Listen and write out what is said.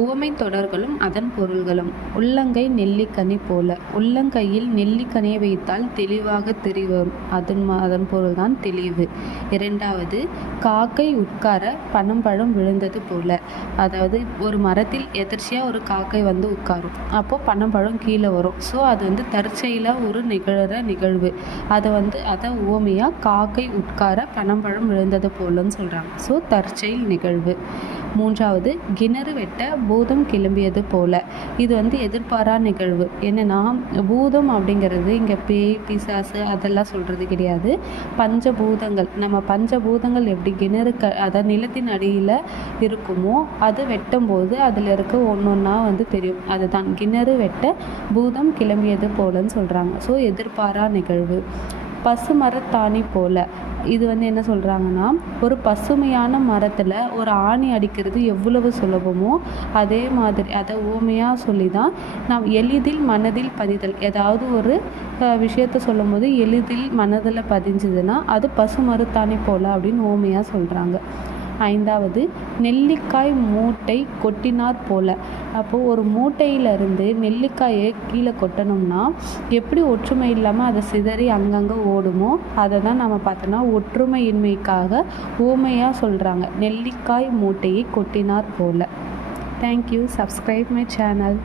உவமை தொடர்களும் அதன் பொருள்களும். உள்ளங்கை நெல்லிக்கனி போல. உள்ளங்கையில் நெல்லிக்கனியை வைத்தால் தெளிவாக தெரியவரும். அதன் பொருள்தான் தெளிவு. இரண்டாவது, காக்கை உட்கார பனம்பழம் விழுந்தது போல. அதாவது ஒரு மரத்தில் எதிர்ச்சியாக ஒரு காக்கை வந்து உட்காரும், அப்போது பனம்பழம் கீழே வரும். ஸோ அது வந்து தற்செயலாக ஒரு நிகழ்வு. அதை உவமையாக காக்கை உட்கார பனம்பழம் விழுந்தது போலன்னு சொல்கிறாங்க. ஸோ தற்செயல் நிகழ்வு. மூன்றாவது, கிணறு வெட்ட பூதம் கிளம்பியது போல. இது வந்து எதிர்பாரா நிகழ்வு. என்னென்னா, பூதம் அப்படிங்கிறது இங்கே பேய் பிசாசு அதெல்லாம் சொல்கிறது கிடையாது. பஞ்சபூதங்கள். நம்ம பஞ்சபூதங்கள் எப்படி அதாவது நிலத்தின் அடியில் இருக்குமோ அது வெட்டும்போது அதில் இருக்க ஒன்றா வந்து தெரியும். அதுதான் கிணறு வெட்ட பூதம் கிளம்பியது போலன்னு சொல்கிறாங்க. ஸோ எதிர்பாரா நிகழ்வு. பசுமரத்தாணி போல. இது வந்து என்ன சொல்கிறாங்கன்னா, ஒரு பசுமையான மரத்தில் ஒரு ஆணி அடிக்கிறது எவ்வளவு சுலபமோ அதே மாதிரி அதை உவமையாக சொல்லி தான் நாம் எளிதில் மனதில் பதிதல். ஏதாவது ஒரு விஷயத்தை சொல்லும் போது எளிதில் மனதில் பதிஞ்சுதுன்னா அது பசுமரத்தாணி போல அப்படின்னு உவமையாக சொல்கிறாங்க. ஐந்தாவது, நெல்லிக்காய் மூட்டை கொட்டினார் போல. அப்போது ஒரு மூட்டையிலிருந்து நெல்லிக்காயை கீழே கொட்டணும்னா எப்படி ஒற்றுமை இல்லாமல் அதை சிதறி அங்கங்கே ஓடுமோ அதை தான் நம்ம பார்த்தோன்னா ஒற்றுமையின்மைக்காக ஊமையாக சொல்கிறாங்க. நெல்லிக்காய் மூட்டையை கொட்டினார் போல. தேங்க்யூ. Subscribe my channel.